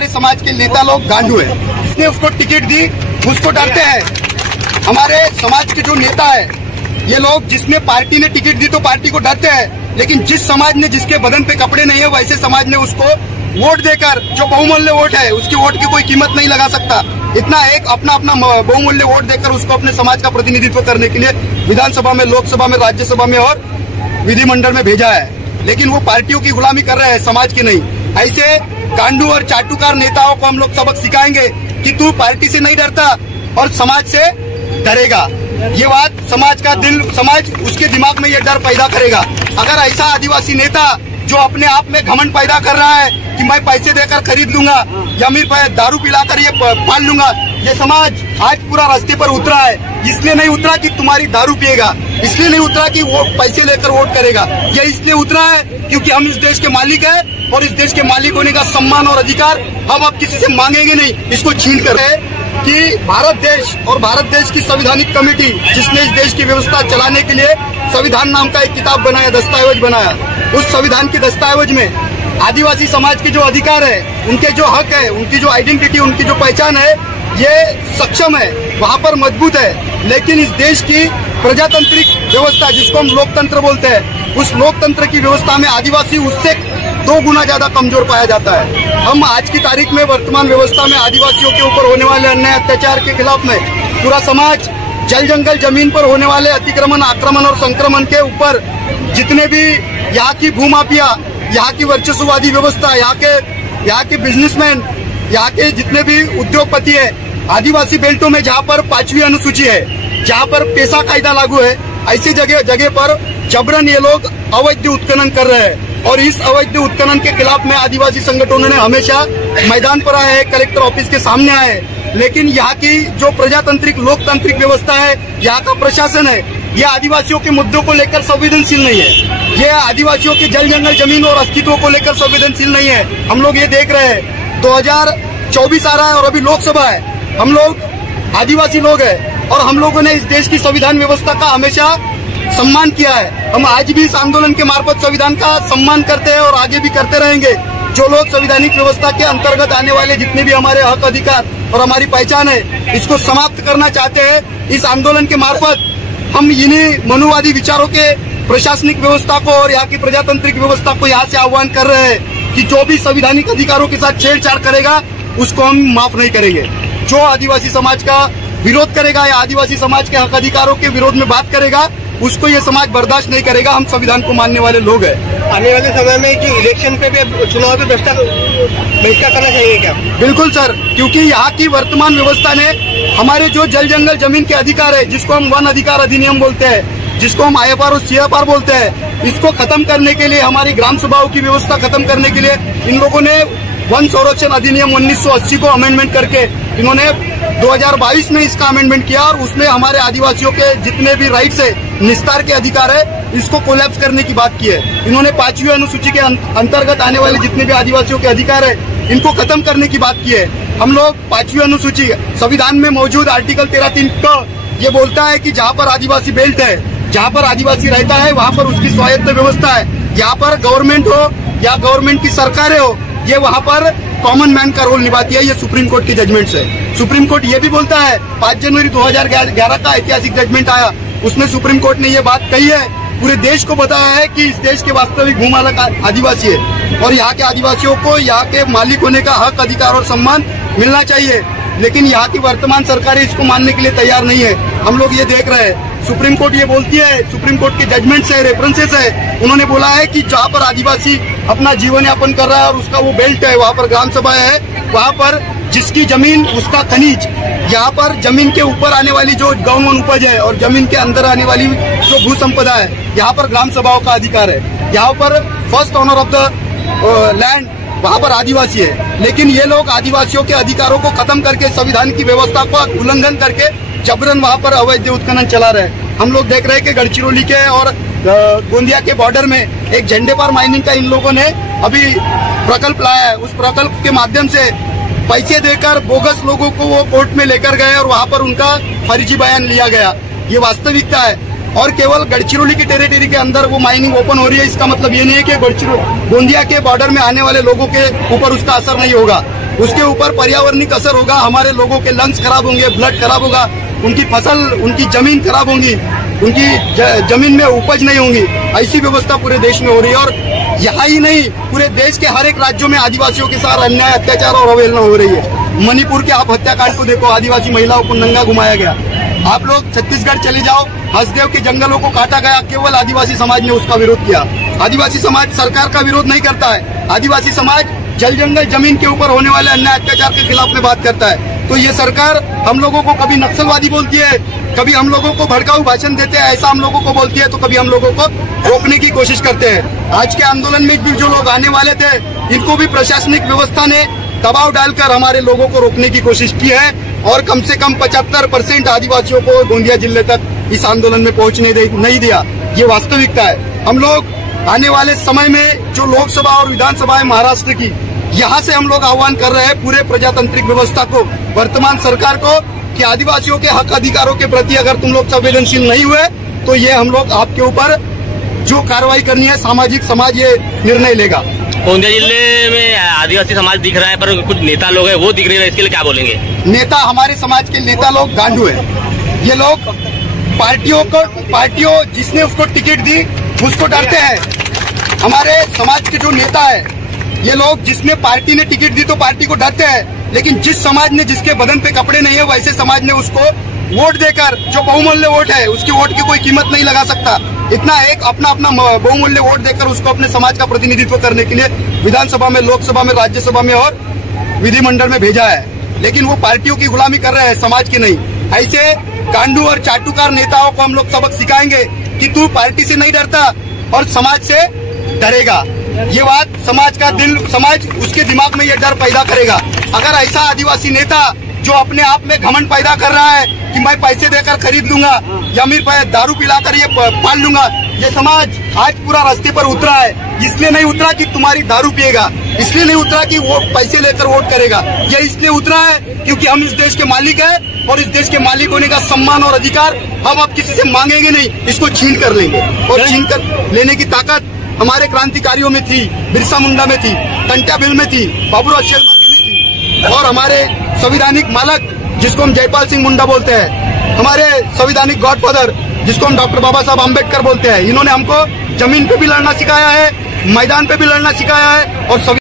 हमारे समाज के नेता लोग गांडू है, इसने उसको टिकट दी, उसको डरते हैं। हमारे समाज के जो नेता है, ये लोग जिसने पार्टी ने टिकट दी तो पार्टी को डरते हैं, लेकिन जिस समाज ने जिसके बदन पे कपड़े नहीं है वैसे समाज ने उसको वोट देकर, जो बहुमूल्य वोट है उसकी वोट की कोई कीमत नहीं लगा सकता, इतना एक अपना बहुमूल्य वोट देकर उसको अपने समाज का प्रतिनिधित्व करने के लिए विधानसभा में, लोकसभा में, राज्यसभा में और विधिमंडल में भेजा है। लेकिन वो पार्टियों की गुलामी कर रहे हैं, समाज की नहीं। ऐसे गांडू और चाटुकार नेताओं को हम लोग सबक सिखाएंगे कि तू पार्टी से नहीं डरता और समाज से डरेगा। ये बात समाज का दिल, समाज उसके दिमाग में ये डर पैदा करेगा। अगर ऐसा आदिवासी नेता जो अपने आप में घमंड पैदा कर रहा है कि मैं पैसे देकर खरीद लूंगा या मैं दारू पिलाकर ये पाल लूंगा, ये समाज आज पूरा रास्ते पर उतरा है। इसलिए नहीं उतरा कि तुम्हारी दारू पिएगा, इसलिए नहीं उतरा कि वो पैसे लेकर वोट करेगा, ये इसलिए उतरा है क्योंकि हम इस देश के मालिक हैं और इस देश के मालिक होने का सम्मान और अधिकार हम अब किसी से मांगेंगे नहीं, इसको छीन कर कि भारत देश और भारत देश की संवैधानिक कमेटी जिसने इस देश की व्यवस्था चलाने के लिए संविधान नाम का एक किताब बनाया, दस्तावेज बनाया, उस संविधान के दस्तावेज में आदिवासी समाज के जो अधिकार है, उनके जो हक है, उनकी जो आइडेंटिटी, उनकी जो पहचान है, ये सक्षम है, वहाँ पर मजबूत है। लेकिन इस देश की प्रजातांत्रिक व्यवस्था जिसको हम लोकतंत्र बोलते हैं, उस लोकतंत्र की व्यवस्था में आदिवासी उससे 2 गुना ज्यादा कमजोर पाया जाता है। हम आज की तारीख में वर्तमान व्यवस्था में आदिवासियों के ऊपर होने वाले अन्याय अत्याचार के खिलाफ में पूरा समाज जल जंगल जमीन पर होने वाले अतिक्रमण, आक्रमण और संक्रमण के ऊपर जितने भी यहाँ की भूमाफिया, यहाँ की वर्चस्ववादी व्यवस्था, यहाँ के बिजनेसमैन, यहाँ के जितने भी उद्योगपति है, आदिवासी बेल्टों में जहाँ पर 5वीं अनुसूची है, जहाँ पर पेशा कायदा लागू है, ऐसी जगह पर जबरन ये लोग अवैध उत्खनन कर रहे हैं। और इस अवैध उत्खनन के खिलाफ में आदिवासी संगठनों ने हमेशा मैदान पर आए हैं, कलेक्टर ऑफिस के सामने आए। लेकिन यहाँ की जो प्रजातांत्रिक लोकतांत्रिक व्यवस्था है, यहाँ का प्रशासन है, ये आदिवासियों के मुद्दों को लेकर संवेदनशील नहीं है। ये आदिवासियों के जल जंगल जमीन और अस्तित्व को लेकर संवेदनशील नहीं है। हम लोग ये देख रहे हैं 2024 आ रहा है और अभी लोकसभा है, हम लोग आदिवासी लोग हैं और हम लोगों ने इस देश की संविधान व्यवस्था का हमेशा सम्मान किया है। हम आज भी इस आंदोलन के मार्फत संविधान का सम्मान करते हैं और आगे भी करते रहेंगे। जो लोग संवैधानिक व्यवस्था के अंतर्गत आने वाले जितने भी हमारे हक अधिकार और हमारी पहचान है, इसको समाप्त करना चाहते हैं, इस आंदोलन के मार्फत हम इन्हीं मनुवादी विचारों के प्रशासनिक व्यवस्था को और यहाँ की प्रजातांत्रिक व्यवस्था को यहाँ से आह्वान कर रहे हैं कि जो भी संवैधानिक अधिकारों के साथ छेड़छाड़ करेगा उसको हम माफ नहीं करेंगे। जो आदिवासी समाज का विरोध करेगा या आदिवासी समाज के हक अधिकारों के विरोध में बात करेगा, उसको ये समाज बर्दाश्त नहीं करेगा। हम संविधान को मानने वाले लोग हैं। आने वाले समय में जो इलेक्शन पे भी, चुनाव पे बहिष्कार करना चाहिए क्या? बिल्कुल सर, क्योंकि यहाँ की वर्तमान व्यवस्था ने हमारे जो जल जंगल जमीन के अधिकार है, जिसको हम वन अधिकार अधिनियम बोलते हैं, जिसको हम IFR और CFR बोलते हैं, इसको खत्म करने के लिए, हमारी ग्राम सभाओं की व्यवस्था खत्म करने के लिए इन लोगों ने वन संरक्षण अधिनियम 1980 को अमेंडमेंट करके इन्होंने 2022 में इसका अमेंडमेंट किया और उसमें हमारे आदिवासियों के जितने भी राइट्स है, निस्तार के अधिकार है, इसको कोलैप्स करने की बात की है। इन्होंने 5वीं अनुसूची के अंतर्गत आने वाले जितने भी आदिवासियों के अधिकार है, इनको खत्म करने की बात की है। हम लोग 5वीं अनुसूची संविधान में मौजूद आर्टिकल 13(3) ये बोलता है कि जहाँ पर आदिवासी बेल्ट है, जहाँ पर आदिवासी रहता है, वहाँ पर उसकी स्वायत्त व्यवस्था है। यहाँ पर गवर्नमेंट हो या गवर्नमेंट की सरकारें हो, ये वहाँ पर कॉमन मैन का रोल निभाती है। ये सुप्रीम कोर्ट की जजमेंट से सुप्रीम कोर्ट ये भी बोलता है, 5 जनवरी 2011 का ऐतिहासिक जजमेंट आया, उसमें सुप्रीम कोर्ट ने ये बात कही है, पूरे देश को बताया है कि इस देश के वास्तविक भूमालक आदिवासी है और यहाँ के आदिवासियों को यहाँ के मालिक होने का हक, अधिकार और सम्मान मिलना चाहिए। लेकिन यहाँ की वर्तमान सरकारें इसको मानने के लिए तैयार नहीं है। हम लोग ये देख रहे हैं, सुप्रीम कोर्ट ये बोलती है, सुप्रीम कोर्ट के जजमेंट से, रेफरेंसेस है, उन्होंने बोला है कि जहाँ पर आदिवासी अपना जीवन यापन कर रहा है और उसका वो बेल्ट है, वहाँ पर ग्राम सभा है, वहाँ पर जिसकी जमीन उसका खनिज, यहाँ पर जमीन के ऊपर आने वाली जो गौण उपज है और जमीन के अंदर आने वाली जो भू संपदा है, यहाँ पर ग्राम सभाओं का अधिकार है। यहाँ पर first owner of the land वहाँ पर आदिवासी है। लेकिन ये लोग आदिवासियों के अधिकारों को खत्म करके, संविधान की व्यवस्था का उल्लंघन करके जबरन वहाँ पर अवैध उत्खनन चला रहे हैं। हम लोग देख रहे हैं कि गढ़चिरौली के और गोंदिया के बॉर्डर में एक झंडे पर माइनिंग का इन लोगों ने अभी प्रकल्प लाया है। उस प्रकल्प के माध्यम से पैसे देकर बोगस लोगों को वो कोर्ट में लेकर गए और वहाँ पर उनका फर्जी बयान लिया गया। ये वास्तविकता है और केवल गढ़चिरौली की टेरिटरी के अंदर वो माइनिंग ओपन हो रही है। इसका मतलब ये नहीं है कि गोंदिया के बॉर्डर में आने वाले लोगों के ऊपर उसका असर नहीं होगा। उसके ऊपर पर्यावरणिक असर होगा, हमारे लोगों के लंग्स खराब होंगे, ब्लड खराब होगा, उनकी फसल, उनकी जमीन खराब होंगी, उनकी जमीन में उपज नहीं होंगी। ऐसी व्यवस्था पूरे देश में हो रही है और यहाँ ही नहीं, पूरे देश के हर एक राज्यों में आदिवासियों के साथ अन्याय, अत्याचार और अवहेलना हो रही है। मणिपुर के आप हत्याकांड को देखो, आदिवासी महिलाओं को नंगा घुमाया गया। आप लोग छत्तीसगढ़ चले जाओ, हसदेव के जंगलों को काटा गया, केवल आदिवासी समाज ने उसका विरोध किया। आदिवासी समाज सरकार का विरोध नहीं करता है, आदिवासी समाज जल जंगल जमीन के ऊपर होने वाले अन्याय अत्याचार के खिलाफ में बात करता है। तो ये सरकार हम लोगों को कभी नक्सलवादी बोलती है, कभी हम लोगों को भड़काऊ भाषण देते हैं, ऐसा हम लोगों को बोलती है, तो कभी हम लोगों को रोकने की कोशिश करते हैं। आज के आंदोलन में भी जो लोग आने वाले थे, इनको भी प्रशासनिक व्यवस्था ने दबाव डालकर हमारे लोगों को रोकने की कोशिश की है और कम से कम 75% आदिवासियों को गोंदिया जिले तक इस आंदोलन में पहुंचने नहीं दिया। ये वास्तविकता है। हम लोग आने वाले समय में जो लोकसभा और विधानसभा है महाराष्ट्र की, यहाँ से हम लोग आह्वान कर रहे हैं पूरे प्रजातांत्रिक व्यवस्था को, वर्तमान सरकार को, कि आदिवासियों के हक अधिकारों के प्रति अगर तुम लोग संवेदनशील नहीं हुए तो ये हम लोग आपके ऊपर जो कार्रवाई करनी है, सामाजिक समाज ये निर्णय लेगा। गोंदिया जिले में आदिवासी समाज दिख रहा है, पर कुछ नेता लोग हैं वो दिख रहे हैं, इसके लिए क्या बोलेंगे? नेता, हमारे समाज के नेता लोग गांडू है। ये लोग पार्टियों जिसने उसको टिकट दी उसको डरते हैं। हमारे समाज के जो नेता है, ये लोग जिसने पार्टी ने टिकट दी तो पार्टी को डरते हैं, लेकिन जिस समाज ने, जिसके बदन पे कपड़े नहीं है, वैसे समाज ने उसको वोट देकर, जो बहुमूल्य वोट है, उसकी वोट की कोई कीमत नहीं लगा सकता, इतना एक अपना बहुमूल्य वोट देकर उसको अपने समाज का प्रतिनिधित्व करने के लिए विधानसभा में, लोकसभा में, राज्यसभा में और विधिमंडल में भेजा है। लेकिन वो पार्टियों की गुलामी कर रहे हैं, समाज की नहीं। ऐसे गांडू और चाटुकार नेताओं को हम लोग सबक सिखाएंगे कि तू पार्टी से नहीं डरता और समाज से डरेगा। ये बात समाज उसके दिमाग में ये डर पैदा करेगा। अगर ऐसा आदिवासी नेता जो अपने आप में घमंड पैदा कर रहा है कि मैं पैसे देकर खरीद लूंगा या मेरे दारू पिलाकर ये पाल लूंगा, ये समाज आज पूरा रास्ते पर उतरा है। इसलिए नहीं उतरा कि तुम्हारी दारू पिएगा, इसलिए नहीं उतरा कि वो पैसे लेकर वोट करेगा, ये इसलिए उतरा है क्योंकि हम इस देश के मालिक हैं और इस देश के मालिक होने का सम्मान और अधिकार हम अब किसी से मांगेंगे नहीं, इसको छीन कर लेंगे। और छीन कर लेने की ताकत हमारे क्रांतिकारियों में थी, बिरसा मुंडा में थी, टंट्याबिल में थी, बाबूराव शर्मा के में थी, और हमारे संविधानिक मालक जिसको हम जयपाल सिंह मुंडा बोलते हैं, हमारे संविधानिक गॉडफादर जिसको हम डॉक्टर बाबा साहब अम्बेडकर बोलते हैं, इन्होंने हमको जमीन पे भी लड़ना सिखाया है, मैदान पे भी लड़ना सिखाया है और